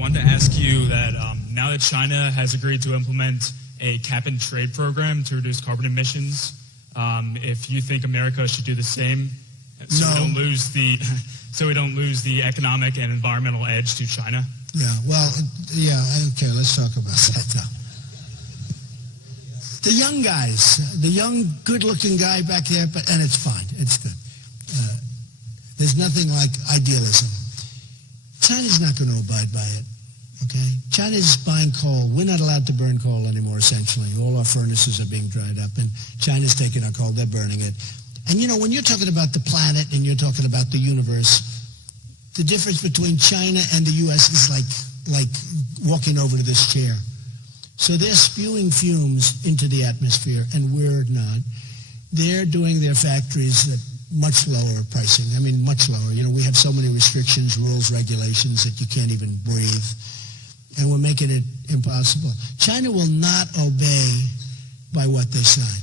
wanted to ask you that now that China has agreed to implement a cap-and-trade program to reduce carbon emissions, if you think America should do the same, so we don't lose the economic and environmental edge to China. Yeah. Well. Yeah. Okay. Let's talk about that now. The young guys, the young, good-looking guy back there, and it's fine. It's good. There's nothing like idealism. China's not going to abide by it. Okay? China's buying coal. We're not allowed to burn coal anymore, essentially. All our furnaces are being dried up, and China's taking our coal. They're burning it. And, you know, when you're talking about the planet and you're talking about the universe, the difference between China and the U.S. is like walking over to this chair. So they're spewing fumes into the atmosphere, and we're not. They're doing their factories at much lower pricing. I mean, much lower. You know, we have so many restrictions, rules, regulations that you can't even breathe. And we're making it impossible. China will not obey by what they sign.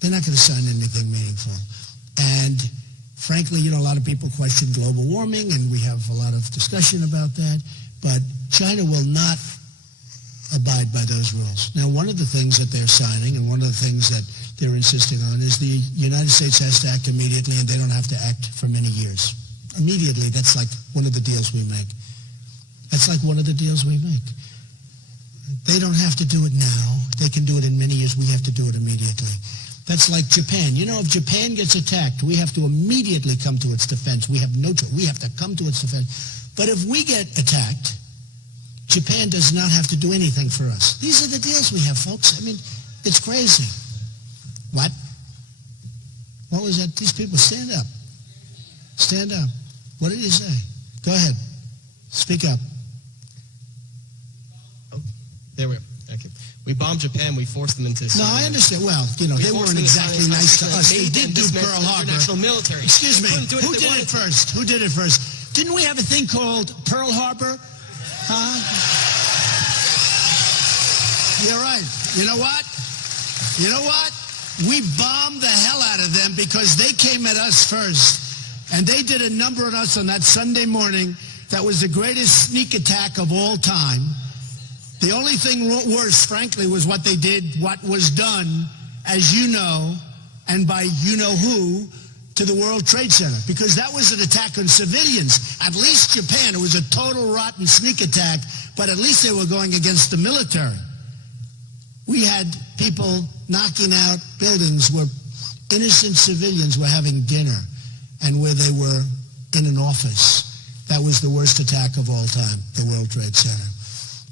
They're not going to sign anything meaningful. And frankly, you know, a lot of people question global warming, and we have a lot of discussion about that. But China will not abide by those rules. Now, one of the things that they're signing and one of the things that they're insisting on is the United States has to act immediately, and they don't have to act for many years. Immediately, that's like one of the deals we make. That's like one of the deals we make. They don't have to do it now. They can do it in many years. We have to do it immediately. That's like Japan. You know, if Japan gets attacked, we have to immediately come to its defense. We have no choice. We have to come to its defense. But if we get attacked, Japan does not have to do anything for us. These are the deals we have, folks. I mean, it's crazy. What? What was that? These people, stand up. Stand up. What did you say? Go ahead. Speak up. Oh, there we go. Okay. We bombed Japan. We forced them into... No, I understand. Well, you know, they weren't exactly nice to us. They did do Pearl Harbor. Military. Excuse me. Who did it first? Who did it first? Didn't we have a thing called Pearl Harbor? Huh? You're right. You know what? You know what? We bombed the hell out of them because they came at us first. And they did a number on us on that Sunday morning that was the greatest sneak attack of all time. The only thing worse, frankly, was what they did, what was done, as you know, and by you-know-who, to the World Trade Center, because that was an attack on civilians. At least Japan, it was a total rotten sneak attack, but at least they were going against the military. We had people knocking out buildings where innocent civilians were having dinner and where they were in an office. That was the worst attack of all time, the World Trade Center.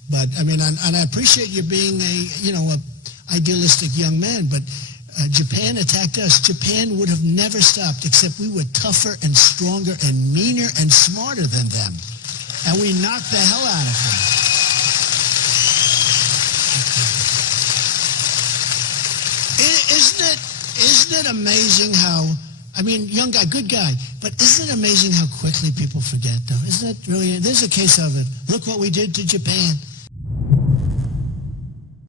But, I mean, and I appreciate you being a idealistic young man, but Japan attacked us. Japan would have never stopped, except we were tougher and stronger and meaner and smarter than them. And we knocked the hell out of them. Isn't it amazing how, I mean, young guy, good guy, but isn't it amazing how quickly people forget, though? Isn't it really? There's a case of it. Look what we did to Japan.